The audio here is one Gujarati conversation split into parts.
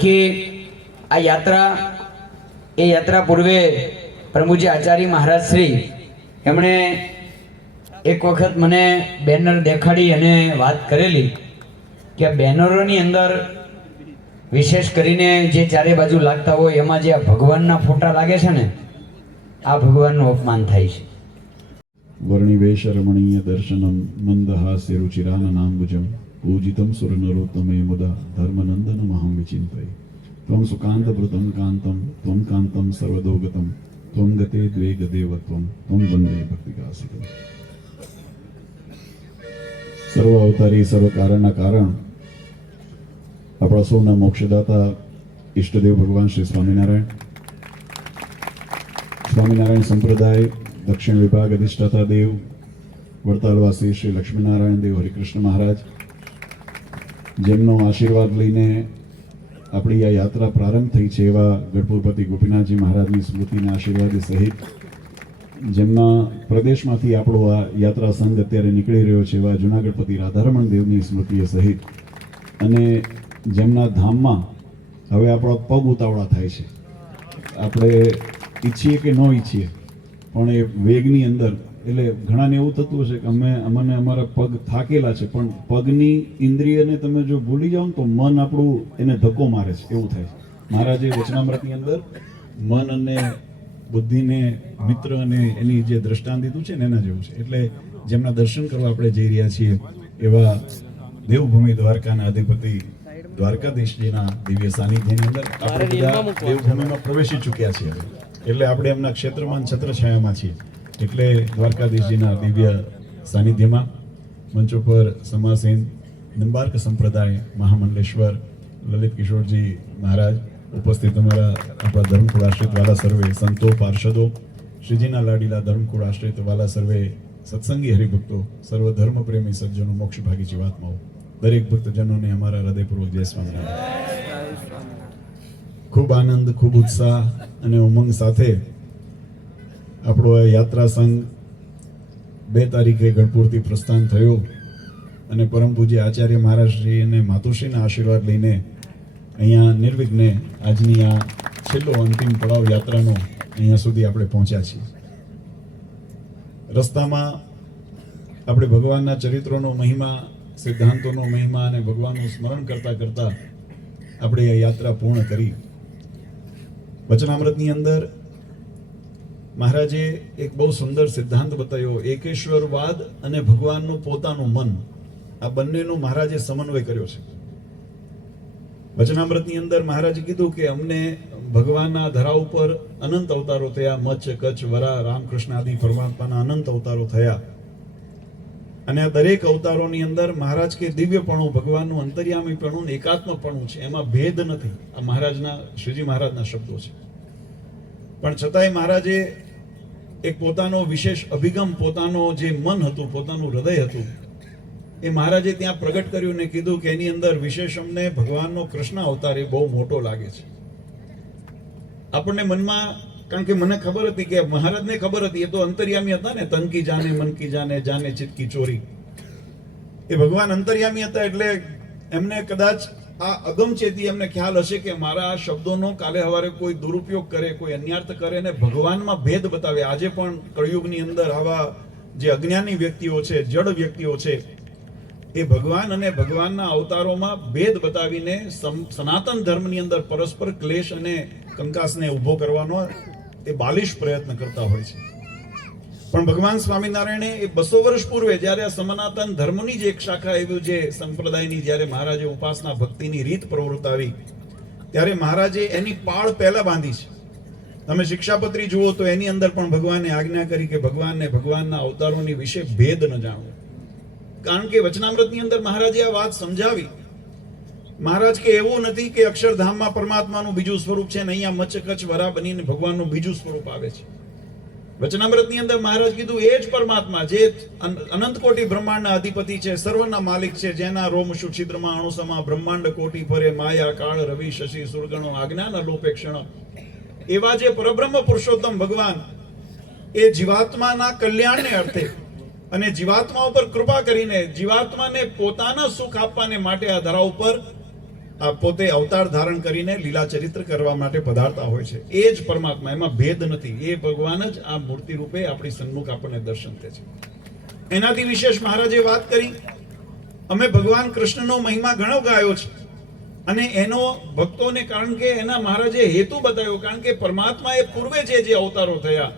આખી આ યાત્રા પૂર્વે પ્રભુજી આચાર્ય મહારાજ શ્રી એમણે એક વખત મને બેનર દેખાડી અને વાત કરેલી કે બેનરોની અંદર વિશેષ કરીને જે ચારે બાજુ લાગતા હોય એમાં જે આ ભગવાનના ફોટા લાગે છે ને, આ ભગવાનનું અપમાન થાય છે. વર્ણિવેશ રમણીય દર્શનમ મંદહાસ્ય રુચિરાનનાંબુજમ પૂજિતમ સુરનરોત્તમે મુદા ધર્મનંદન મહં વિચિંતય ત્વં સુકાંતભૃતં કાંતમ ત્વં કાંતમ સર્વદોગતમ ત્વં ગતે દ્વે ગદેવત્વમ ત્વં વંદે ભક્તિકાસિતમ. સર્વ અવતારી સર્વ કારણના કારણ આપણા સૌના મોક્ષદાતા ઈષ્ટદેવ ભગવાન શ્રી સ્વામિનારાયણ સંપ્રદાય દક્ષિણ વિભાગ અધિષ્ઠાતા દેવ વડતાલવાસી શ્રી લક્ષ્મીનારાયણ દેવ હરિકૃષ્ણ મહારાજ, જેમનો આશીર્વાદ લઈને આપણી આ યાત્રા પ્રારંભ થઈ છે, એવા ગઢપુરપતિ ગોપીનાથજી મહારાજની સ્મૃતિના આશીર્વાદ સહિત જેમના પ્રદેશમાંથી આપણો આ યાત્રા સંઘ અત્યારે નીકળી રહ્યો છે, એવા જુનાગઢપતિ રાધારમણ દેવની સ્મૃતિએ સહિત, અને જેમના ધામમાં હવે આપણો પગ ઉતાવળા થાય છે. આપણે ઈચ્છીએ કે ન ઈચ્છીએ પણ એ વેગની અંદર, એટલે ઘણાને એવું થતું હશે કે અમને અમારા પગ થાકેલા છે, પણ પગની ઇન્દ્રિયને તમે જો ભૂલી જાઓ ને તો મન આપણું એને ધક્કો મારે છે, એવું થાય છે. મહારાજે વચનામૃતની અંદર મન અને બુદ્ધિને મિત્ર અને એની જે દ્રષ્ટાંત દીધું છે ને એના જેવું છે. એટલે જેમના દર્શન કરવા આપણે જઈ રહ્યા છીએ એવા દેવભૂમિ દ્વારકાના અધિપતિ દ્વારકાધીશજીના દિવ્ય સાનિધ્યની અંદર આપણે બધા દેવભૂમિમાં પ્રવેશી ચૂક્યા છીએ. એટલે આપણે એમના ક્ષેત્રમાં છત્રછાયામાં છીએ. એટલે દ્વારકાધીશજીના દિવ્ય સાનિધ્યમાં મંચ ઉપર સમાસીન નિંબાર્ક સંપ્રદાય મહામંડલેશ્વર લલિત કિશોરજી મહારાજ, ઉપસ્થિત અમારા આપણા ધર્મકુળ આશ્રિત વાલા સર્વે સંતો પાર્ષદો, શ્રીજીના લાડીલા ધર્મકુળ આશ્રિત વાલા સર્વે સત્સંગી હરિભક્તો, સર્વ ધર્મ પ્રેમી સજ્જનો, મોક્ષભાગી જીવાત્માઓ, દરેક ભક્તજનોને અમારા હૃદયપૂર્વક જય સ્વામિનારાયણ. ખૂબ આનંદ, ખૂબ ઉત્સાહ અને ઉમંગ સાથે આપણો યાત્રા સંઘ 2 તારીખે ગઢપુરથી પ્રસ્થાન થયો અને પરમ પૂજ્ય આચાર્ય મહારાજશ્રી અને માતુશ્રીના આશીર્વાદ લઈને અહીંયા નિર્વિઘ્ને આજની આ છેલ્લો અંતિમ પડાવ યાત્રાનો અહીંયા સુધી આપણે પહોંચ્યા છીએ. રસ્તામાં આપણે ભગવાનના ચરિત્રોનો મહિમા, સિદ્ધાંતોનો મહિમા અને ભગવાનનું સ્મરણ કરતા કરતા આપણે આ યાત્રા પૂર્ણ કરી. વચનામૃતની અંદર મહારાજે એક બહુ સુંદર સિદ્ધાંત બતાવ્યો. એકેશ્વરવાદ અને ભગવાનનું પોતાનું મન, આ બંનેનો મહારાજે સમન્વય કર્યો છે. વચનામૃતની અંદર મહારાજે કીધું કે અમને ભગવાનના ધરા ઉપર અનંત અવતારો થયા, મચ્છ, કચ્છ, વરા, રામકૃષ્ણ આદિ પરમાત્માના અનંત અવતારો થયા, અને આ દરેક અવતારોની અંદર મહારાજ કે દિવ્યપણું, ભગવાનનું અંતર્યામીપણું, એકાત્મપણું છે, એમાં ભેદ નથી. આ મહારાજના, શ્રીજી મહારાજના શબ્દો છે. પણ છતાંય મહારાજે એક પોતાનો વિશેષ અભિગમ, પોતાનો જે મન હતું, પોતાનું હૃદય હતું, એ મહારાજે ત્યાં પ્રગટ કર્યું ને કીધું કે એની અંદર વિશેષ અમને ભગવાનનો કૃષ્ણ અવતાર એ બહુ મોટો લાગે છે. આપણને મનમાં, કારણ કે મને ખબર હતી કે મહારાજને ખબર હતી, એ તો અંતર્યામી હતા ને, તન કી જાને મન કી જાને, જાને ચિત્ત કી ચોરી. એ ભગવાન અંતર્યામી હતા, એટલે એમને કદાચ આ અગમચેતી એમને ખ્યાલ હશે કે મારા આ શબ્દોનો કાલે સવારે કોઈ દુરુપયોગ કરે, કોઈ અન્યાર્થ કરે ને ભગવાનમાં ભેદ બતાવે. આજે પણ કળિયુગની અંદર આવા જે અજ્ઞાની વ્યક્તિઓ છે, જડ વ્યક્તિઓ છે, એ ભગવાન અને ભગવાનના અવતારોમાં ભેદ બતાવીને સનાતન ધર્મની અંદર પરસ્પર ક્લેશ અને કંકાસને ઊભો કરવાનો એ બાલિશ પ્રયત્ન કરતા હોય છે. પણ ભગવાન સ્વામિનારાયણે એ 200 વર્ષ પૂર્વે જ્યારે આ સનાતન ધર્મની જ એક શાખા એવી જે સંપ્રદાયની જ્યારે મહારાજે ઉપાસના ભક્તિની રીત પ્રવર્તાવી, ત્યારે મહારાજે એની પાળ પહેલા બાંધી છે. તમે શિક્ષાપત્રી જુઓ તો એની અંદર પણ ભગવાને આજ્ઞા કરી કે ભગવાનને ભગવાનના અવતારોની વિશે ભેદ ન જાણવો. કારણ કે વચનામૃતની અંદર મહારાજે આ વાત સમજાવી. મહારાજ કે એવું નથી કે અક્ષરધામમાં પરમાત્માનું બીજું સ્વરૂપ છે ને અહીંયા મચ્છ, કચ્છ, વરા બનીને ભગવાનનું બીજું સ્વરૂપ આવે છે. વચનામૃતની અંદર મહારાજ કીધું એ જ પરમાત્મા જે અનંત કોટી બ્રહ્માંડના અધિપતિ છે, સર્વના માલિક છે, જેના રોમશુ છિદ્રમાં અણુસમાં બ્રહ્માંડ કોટી ફરે, માયા કાળ રવિ શશી સુરગણો આજ્ઞાન લોપે ક્ષણ. એવા જે પરબ્રહ્મ પુરુષોત્તમ ભગવાન એ જીવાત્માના કલ્યાણને અર્થે અને જીવાત્મા ઉપર કૃપા કરીને જીવાત્માને પોતાના સુખ આપવાને માટે આ ધરા ઉપર આ પોતે અવતાર ધારણ કરીને લીલા ચરિત્ર કરવા માટે પધારતા હોય છે. એ જ પરમાત્મા, એમાં ભેદ નથી. એ ભગવાન જ આ મૂર્તિ રૂપે આપણી સન્મુખ આપણને દર્શન દે છે. એનાથી વિશેષ મહારાજે વાત કરી, અમે ભગવાન કૃષ્ણનો મહિમા ઘણો ગાયો છે અને એનો ભક્તોને, કારણ કે એના મહારાજે હેતુ બતાવ્યો, કારણ કે પરમાત્માએ પૂર્વે જે અવતારો થયા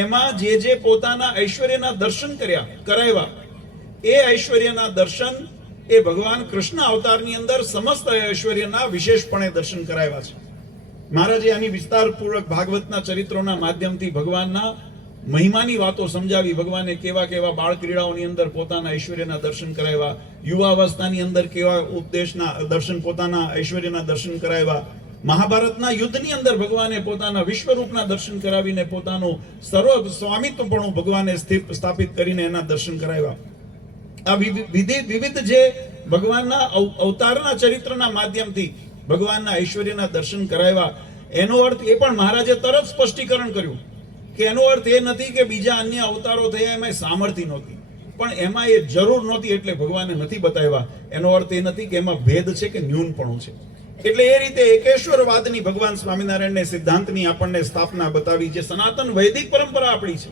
એમાં જે પોતાના ઐશ્વર્યના દર્શન કરાવ્યા, એ ઐશ્વર્યના દર્શન એ ભગવાન કૃષ્ણ અવતારની અંદર સમસ્ત ઐશ્વર્યના વિશેષપણે દર્શન કરાવ્યા છે. મહારાજે આની વિસ્તારપૂર્વક ભાગવતના ચરિત્રોના માધ્યમથી ભગવાનના મહિમાની વાતો સમજાવી. ભગવાને કેવા કેવા બાળ ક્રીડાઓની અંદર પોતાના ઐશ્વર્યના દર્શન કરાવ્યા, યુવાવસ્થાની અંદર કેવા ઉપદેશના દર્શન, પોતાના ઐશ્વર્યના દર્શન કરાવ્યા. મહાભારતના યુદ્ધની અંદર ભગવાને પોતાના વિશ્વરૂપના દર્શન કરાવીને પોતાનું સર્વ સ્વામિત્વપણું ભગવાને સ્થાપિત કરીને એના દર્શન કરાવ્યા. આ વિવિધ જે ભગવાનના અવતારના ચરિત્રના માધ્યમથી ભગવાનના ઐશ્વર્યના દર્શન કરાવ્યા, એનો અર્થ એ પણ મહારાજે તરત સ્પષ્ટીકરણ કર્યું કે એનો અર્થ એ નથી કે બીજા અન્ય અવતારો થયા એમાં સામર્થ્ય નહોતી, પણ એમાં એ જરૂર નહોતી એટલે ભગવાને નથી બતાવ્યા. એનો અર્થ એ નથી કે એમાં ભેદ છે કે ન્યૂનપણું છે. એટલે એ રીતે એકેશ્વરવાદની ભગવાન સ્વામિનારાયણને સિદ્ધાંતની આપણને સ્થાપના બતાવી, જે સનાતન વૈદિક પરંપરા આપણી છે.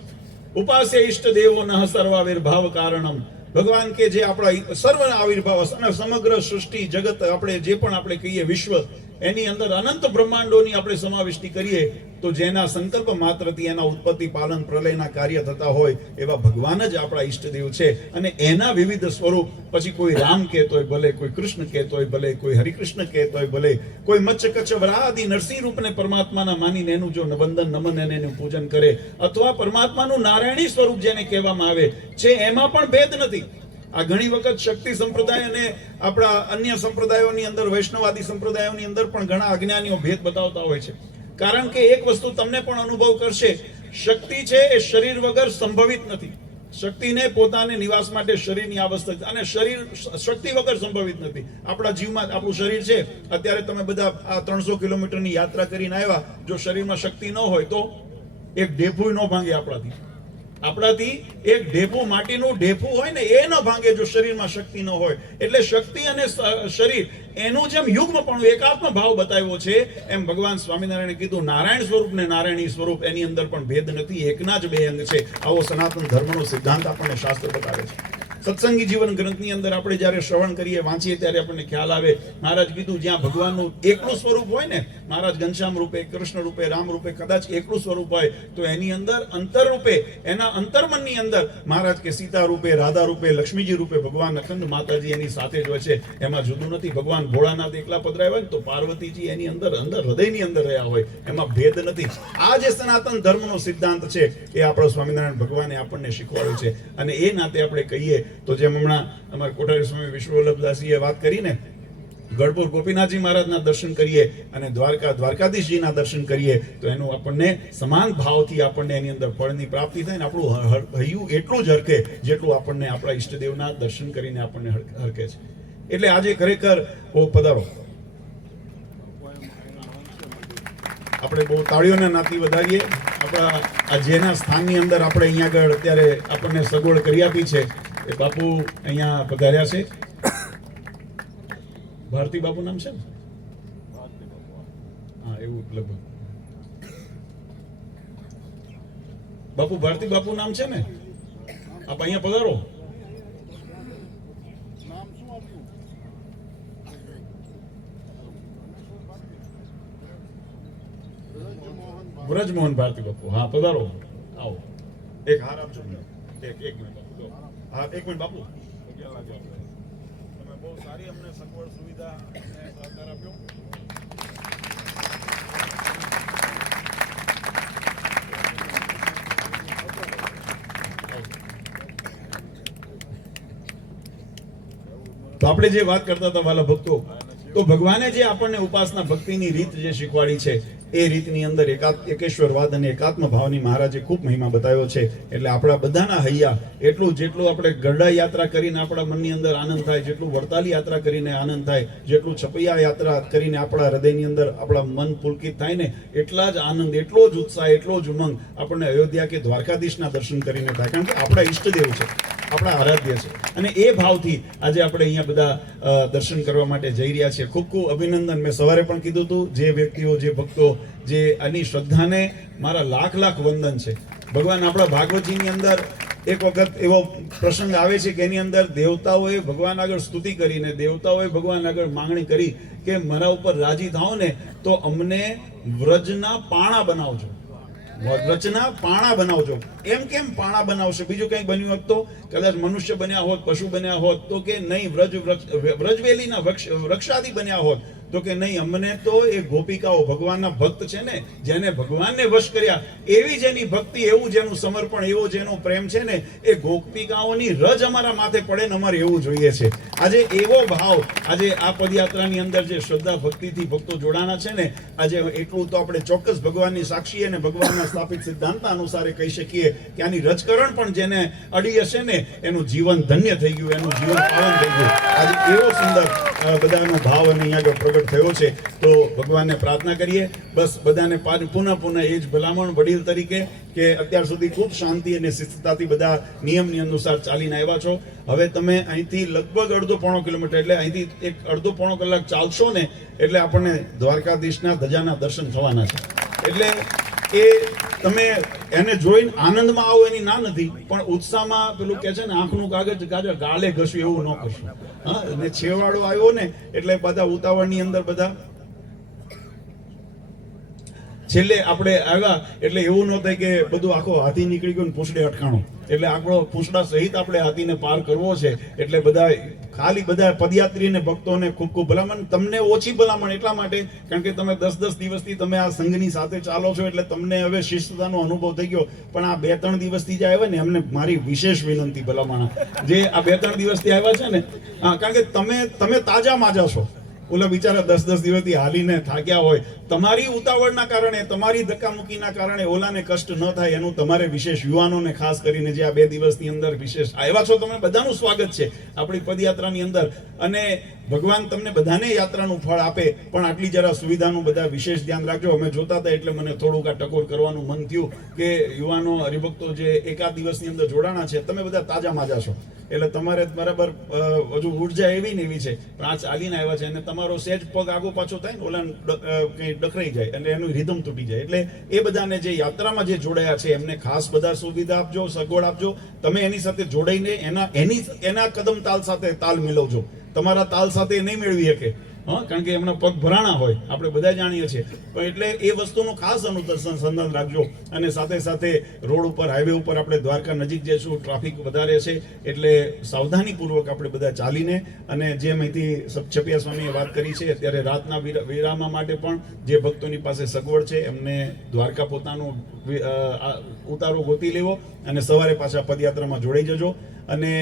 ઉપાસ્ય ઇષ્ટ દેવો નઃ સર્વાવિર્ભાવ કારણમ. ભગવાન કે જે આપણા સર્વ આવિર્ભાવ અને સમગ્ર સૃષ્ટિ જગત, આપણે જે પણ આપણે કહીએ વિશ્વ, એની અંદર અનંત બ્રહ્માંડોની આપણે સમાવિષ્ટિ કરીએ તો જેના સંકલ્પ માત્રથી એના ઉત્પત્તિ પાલન પ્રલયના કાર્ય થતા હોય એવા ભગવાન જ આપણા ઈષ્ટદેવ છે. અને એના વિવિધ સ્વરૂપ, પછી કોઈ રામ કહેતો હોય ભલે, કોઈ કૃષ્ણ કહેતો હોય ભલે, કોઈ હરિકૃષ્ણ કહેતો હોય ભલે, કોઈ મત્સ્ય કચ્છ વરાહ આદિ નરસિંહ રૂપને પરમાત્માના માનીને એનું જો વંદન નમન અને એનું પૂજન કરે, અથવા પરમાત્માનું નારાયણી સ્વરૂપ જેને કહેવામાં આવે છે, એમાં પણ ભેદ નથી. આ ઘણી વખત શક્તિ સંપ્રદાય અને આપણા અન્ય સંપ્રદાયોની અંદર, વૈષ્ણવાદી સંપ્રદાયોની અંદર પણ ઘણા અજ્ઞાનીઓ ભેદ બતાવતા હોય છે. કારણ કે એક વસ્તુ તમને પણ અનુભવ કરશે, શક્તિ છે એ શરીર વગર સંભવિત નથી. શક્તિને પોતાને નિવાસ માટે શરીરની આવશ્યક, અને શરીર શક્તિ વગર સંભવિત નથી. આપણા જીવમાં આપણું શરીર છે. અત્યારે તમે બધા આ 300 કિલોમીટરની યાત્રા કરીને આવ્યા, જો શરીરમાં શક્તિ ન હોય તો એક ઢેફું ન ભાંગે આપણાથી એક ઢેફું, માટીનું ઢેફું હોય ને, એ ન ભાંગે જો શરીરમાં શક્તિ ન હોય. એટલે શક્તિ અને શરીર એનું જેમ યુગ્મપણું, એકાત્મ ભાવ બતાવ્યો છે, એમ ભગવાન સ્વામિનારાયણે કીધું નારાયણ સ્વરૂપ ને નારાયણી સ્વરૂપ એની અંદર પણ ભેદ નથી, એકના જ બે અંગ છે. આવો સનાતન ધર્મનો સિદ્ધાંત આપણને શાસ્ત્ર બતાવે છે. સત્સંગી જીવન ગ્રંથની અંદર આપણે જ્યારે શ્રવણ કરીએ, વાંચીએ, ત્યારે આપણને ખ્યાલ આવે. મહારાજ કીધું જ્યાં ભગવાનનું એકલું સ્વરૂપ હોય ને, મહારાજ ઘનશ્યામ રૂપે, કૃષ્ણ રૂપે, રામ રૂપે કદાચ એકલું સ્વરૂપ હોય, તો એની અંદર અંતર રૂપે, એના અંતર્મનની અંદર મહારાજ કે સીતા રૂપે, રાધા રૂપે, લક્ષ્મીજી રૂપે ભગવાન અખંડ માતાજી એની સાથે જ હોય છે. એમાં જુદું નથી. ભગવાન ભોળાનાથ એકલા પધરાયા હોય ને તો પાર્વતીજી એની અંદર હૃદયની અંદર રહ્યા હોય, એમાં ભેદ નથી. આ જે સનાતન ધર્મનો સિદ્ધાંત છે એ આપણો સ્વામિનારાયણ ભગવાને આપણને શીખવાડ્યો છે. અને એ નાતે આપણે કહીએ તો જેમ હમણાં અમારા કોઠારી સ્વામી વિશ્વવલ્લભદાસજીએ વાત કરીને, ગઢપુર ગોપીનાથજી મહારાજના દર્શન કરીએ અને દ્વારકાધીશજીના દર્શન કરીએ તો એનું આપણને સમાન ભાવથી આપણને એની અંદર ફળની પ્રાપ્તિ થાય ને આપણું હૈયું એટલું જ હરકે જેટલું આપણને આપણા ઈષ્ટદેવના દર્શન કરીને આપણને હરકે છે. એટલે આજે ખરેખર બહુ પધારો, આપણે બહુ તાળીઓના નાથી વધારીએ. આપણા આ જેના સ્થાનની અંદર આપણે અહીંયા આગળ અત્યારે આપણને સગવડ કરી આપી છે, એ બાપુ અહીંયા પધાર્યા છે. ભારતી બાપુ નામ છે ને? હા, એવું લગભગ. બાપુ ભારતી બાપુ નામ છે ને? આપ અહીંયા પધારો. બ્રજમોહન ભારતી બાપુ, હા પધારો, આવો. એક હાર આપજો મને. એક મિનિટ બાપુ. હા, એક મિનિટ બાપુ. તમે બહુ સારી અમને સગવડ સુવિધા અને સહકાર આપ્યો. તો આપણે જે વાત કરતા હતા વાલા ભક્તો, તો ભગવાને જે આપણને ઉપાસના ભક્તિની રીત જે શીખવાડી છે, એ રીતની અંદર એકેશ્વરવાદ અને એકાત્મ ભાવની મહારાજે ખૂબ મહિમા બતાવ્યો છે. એટલે આપણા બધાના હૈયા જેટલું આપણે ગરડા યાત્રા કરીને આપણા મનની અંદર આનંદ થાય, જેટલું વડતાલી યાત્રા કરીને આનંદ થાય, જેટલું છપૈયા યાત્રા કરીને આપણા હૃદયની અંદર આપણા મન પુલકિત થાય ને, એટલા જ આનંદ, એટલો જ ઉત્સાહ, એટલો જ ઉમંગ આપણને અયોધ્યા કે દ્વારકાધીશના દર્શન કરીને થાય. કારણ કે આપણા ઈષ્ટદેવ છે. આપણા આરાધ્ય છે. અને એ ભાવથી આજે આપણે અહીંયા બધા દર્શન કરવા માટે જઈ રહ્યા છીએ. ખૂબ ખૂબ અભિનંદન. મેં સવારે પણ કીધું હતું, જે વ્યક્તિઓ, જે ભક્તો, જે આની શ્રદ્ધાને મારા લાખ લાખ વંદન છે. ભગવાન આપણા ભાગવતજીની અંદર એક વખત એવો પ્રસંગ આવે છે કે એની અંદર દેવતાઓએ ભગવાન આગળ સ્તુતિ કરીને, દેવતાઓએ ભગવાન આગળ માંગણી કરી કે મારા ઉપર રાજી થાઓ ને તો અમને વ્રજના પાણા બનાવજો, વ્રજના પાણા બનાવજો. એમ કેમ પાણા બનાવશે? બીજું કંઈ બન્યું હોત તો, કદાચ મનુષ્ય બન્યા હોત, પશુ બન્યા હોત તો કે નહીં, વ્રજવેલીના વૃક્ષાદિ બન્યા હોત તો કે નહીં, અમને તો એ ગોપિકાઓ ભગવાનના ભક્ત છે ને, જેને ભગવાનને વશ કર્યા, એવી જેની ભક્તિ, એવું જેનું સમર્પણ, એવો જેનો પ્રેમ છે ને, એ ગોપિકાઓની રજ અમારા માથે પડે ને અમારે એવું જોઈએ છે. આજે એવો ભાવ, આજે આ પદયાત્રાની અંદર જે શ્રદ્ધા ભક્તિથી ભક્તો જોડાણા છે ને, આજે એટલું તો આપણે ચોક્કસ ભગવાનની સાક્ષી અને ભગવાનના સ્થાપિત સિદ્ધાંત અનુસારે કહી શકીએ કે આની રજકરણ પણ જેને અડી હશે ને એનું જીવન ધન્ય થઈ ગયું, એનું જીવન પાવન થઈ ગયું. આજે એવો સુંદર બધાનો ભાવ અને અહીંયા પ્રગટ થયો છે. તો ભગવાનને પ્રાર્થના કરીએ, બસ બધાને પુનઃ એ જ ભલામણ વડીલ તરીકે કે અત્યાર સુધી ખૂબ શાંતિ અને શિસ્તતાથી બધા નિયમની અનુસાર ચાલીને આવ્યા છો. હવે તમે અહીંથી લગભગ અડધો પોણો કિલોમીટર, એટલે અહીંથી એક અડધો પોણો કલાક ચાલશો ને એટલે આપણને દ્વારકાધીશના ધજાના દર્શન થવાના છે. એટલે એ તમે એને જોઈને આનંદમાં આવો એની ના નથી, પણ ઉત્સાહમાં પેલું કે છે ને, આંખનું કાગળ ગાળે ઘસ્યું એવું ન કરશું. હા, અને છેવાડો આવ્યો ને એટલે બધા ઉતાવળની અંદર બધા છેલ્લે આપણે આવ્યા એટલે એવું ન થાય કે બધું આખો હાથી નીકળી ગયો ને પૂંછડે અટકાણો, એટલે આપણો પૂંછડા સહિત આપણે હાથીને પાર કરવો છે. એટલે બધા ખાલી બધા પદયાત્રીને ભક્તોને ખૂબ ખૂબ ભલામણ. તમને ઓછી ભલામણ એટલા માટે કારણ કે તમે 10-10 દિવસથી તમે આ સંઘની સાથે ચાલો છો, એટલે તમને હવે શિસ્તતાનો અનુભવ થઈ ગયો. પણ આ 2-3 દિવસથી જે આવ્યા ને, એમને મારી વિશેષ વિનંતી ભલામણ, જે આ 2-3 દિવસથી આવ્યા છે ને, કારણ કે તમે તાજા માજા છો. ઓલા બિચારા 10-10 દિવસથી હાલીને થાક્યા હોય, તમારી ઉતાવળના કારણે, તમારી ધક્કામુક્કીના કારણે ઓલાને કષ્ટ ન થાય એનું તમારે વિશેષ, યુવાનોને ખાસ કરીને જે આ 2 દિવસની અંદર વિશેષ આવ્યા છો, તમે બધાનું સ્વાગત છે આપણી પદયાત્રાની અંદર. અને ભગવાન તમને બધાને યાત્રાનું ફળ આપે, પણ આટલી જરા સુવિધાનું બધા વિશેષ ધ્યાન રાખજો. અમે જોતા હતા એટલે મને થોડુંક આ ટકોર કરવાનું મન થયું કે યુવાનો હરિભક્તો જે એકાદ દિવસની અંદર જોડાણા છે, તમે બધા તાજા માજા છો, એટલે તમારે બરાબર હજુ ઉર્જા એવી ને એવી છે, પણ આ ચાલીને આવ્યા છે અને તમારો સહેજ પગ આગો પાછો થાય ને ઓલા કંઈ ડખરાઈ જાય અને એનું રિધમ તૂટી જાય. એટલે એ બધાને જે યાત્રામાં જે જોડાયા છે એમને ખાસ બધા સુવિધા આપજો, સગવડ આપજો. તમે એની સાથે જોડાઈને એના કદમ તાલ સાથે તાલ મિલવજો. તમારા તાલ સાથે નહીં મેળવી શકે, હા, કારણ કે એમના પગ ભરાણા હોય, આપણે બધા જાણીએ છીએ. પણ એટલે એ વસ્તુનું ખાસ અનુસંધાન રાખજો. અને સાથે સાથે રોડ ઉપર, હાઈવે ઉપર આપણે દ્વારકા નજીક જઈશું, ટ્રાફિક વધારે છે, એટલે સાવધાનીપૂર્વક આપણે બધા ચાલીને, અને જે માહિતી છપિયા સ્વામીએ વાત કરી છે, અત્યારે રાતના વિરામા માટે પણ જે ભક્તોની પાસે સગવડ છે એમને દ્વારકા પોતાનો ઉતારો ગોતી લેવો અને સવારે પાછા પદયાત્રામાં જોડાઈ જજો. અને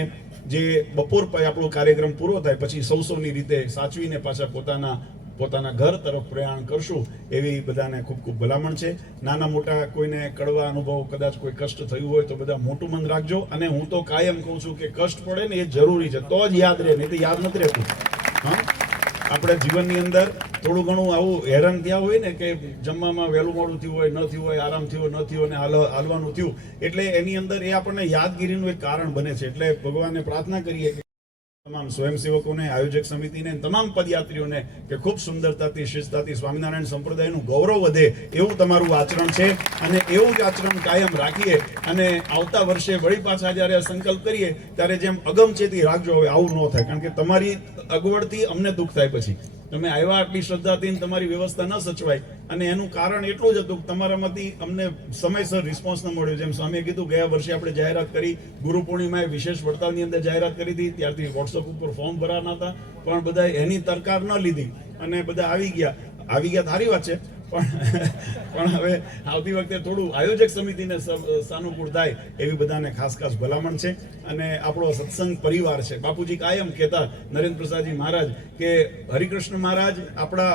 જે બપોર પછી આપણો કાર્યક્રમ પૂરો થાય પછી સૌની રીતે સાચવીને પાછા પોતાના ઘર તરફ પ્રયાણ કરશું, એવી બધાને ખૂબ ખૂબ ભલામણ છે. નાના મોટા કોઈને કડવા અનુભવ, કદાચ કોઈ કષ્ટ થયું હોય તો બધા મોટું મન રાખજો. અને હું તો કાયમ કહું છું કે કષ્ટ પડે ને એ જરૂરી છે, તો જ યાદ રહે, નહીં તો યાદ નથી રહેતું. હા, આપણે જીવનની અંદર થોડું ઘણું આવું હેરાન થયા હોય ને, કે જમવામાં વહેલું મોડું થયું હોય, ન થયું હોય, આરામ થયો ન થયો, અને હાલવાનું થયું, એટલે એની અંદર એ આપણને યાદગીરીનું એક કારણ બને છે. એટલે ભગવાનને પ્રાર્થના કરીએ કે તમામ સ્વયંસેવકોને, આયોજક સમિતિને, તમામ પદયાત્રીઓને કે ખૂબ સુંદરતાથી, શિસ્તતાથી સ્વામિનારાયણ સંપ્રદાયનું ગૌરવ વધે એવું તમારું આચરણ છે. અને એવું જ આચરણ કાયમ રાખીએ. અને આવતા વર્ષે વળી પાછા જ્યારે સંકલ્પ કરીએ ત્યારે જેમ અગમચેતી રાખજો, હવે આવું ન થાય. કારણ કે તમારી અગવડથી અમને દુઃખ થાય. પછી તમે આવ્યા આટલી શ્રદ્ધાથી, તમારી વ્યવસ્થા ન સચવાય, અને એનું કારણ એટલું જ હતું કે તમારામાંથી અમને સમયસર રિસ્પોન્સ ન મળ્યો. જેમ સ્વામીએ કીધું, ગયા વર્ષે આપણે જાહેરાત કરી, ગુરુ પૂર્ણિમાએ વિશેષ વડતાલની અંદર જાહેરાત કરી હતી, ત્યારથી વોટ્સઅપ ઉપર ફોર્મ ભરાના હતા, પણ બધા એની તરકાર ન લીધી અને બધા આવી ગયા. સારી વાત છે, પણ હવે આવતી વખતે થોડું આયોજક સમિતિને સાનુકૂળ થાય એવી બધાને ખાસ ભલામણ છે. અને આપણો સત્સંગ પરિવાર છે. બાપુજી કાયમ કહેતા, નરેન્દ્ર પ્રસાદજી મહારાજ, કે હરિકૃષ્ણ મહારાજ આપણા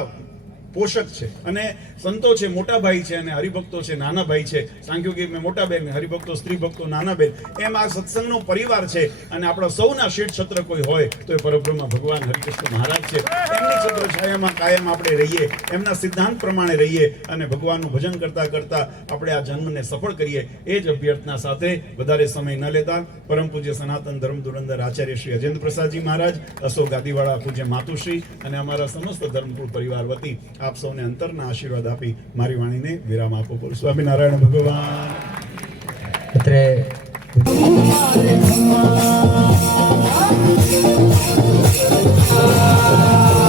પોષક છે. અને સંતો છે મોટા ભાઈ છે અને હરિભક્તો છે નાના ભાઈ છે. સાંખ્યોગી મોટા બેન, હરિભક્તો સ્ત્રી ભક્તો નાના બેન, એમ આ સત્સંગનો પરિવાર છે. અને આપણા સૌના શીટ છત્ર કોઈ હોય તો એ પરબ્રહ્મ ભગવાન હરિકૃષ્ણ મહારાજ છે. એમની છત્ર છાયામાં કાયમ આપણે રહીએ, એમના સિદ્ધાંત પ્રમાણે રહીએ અને ભગવાનનું ભજન કરતા કરતા આપણે આ જન્મને સફળ કરીએ. એ જ અભ્યર્થના સાથે વધારે સમય ન લેતા પરમ પૂજ્ય સનાતન ધર્મ ધુરંધર આચાર્ય શ્રી અજેન્દ્ર પ્રસાદજી મહારાજ, અશોક ગાદીવાળા પૂજ્ય માતુશ્રી અને અમારા સમસ્ત ધર્મકુળ પરિવાર વતી આપ સૌને અંતરના આશીર્વાદ આપી મારી વાણીને વિરામ આપો. બોલ સ્વામિનારાયણ ભગવાન. અત્રે Oh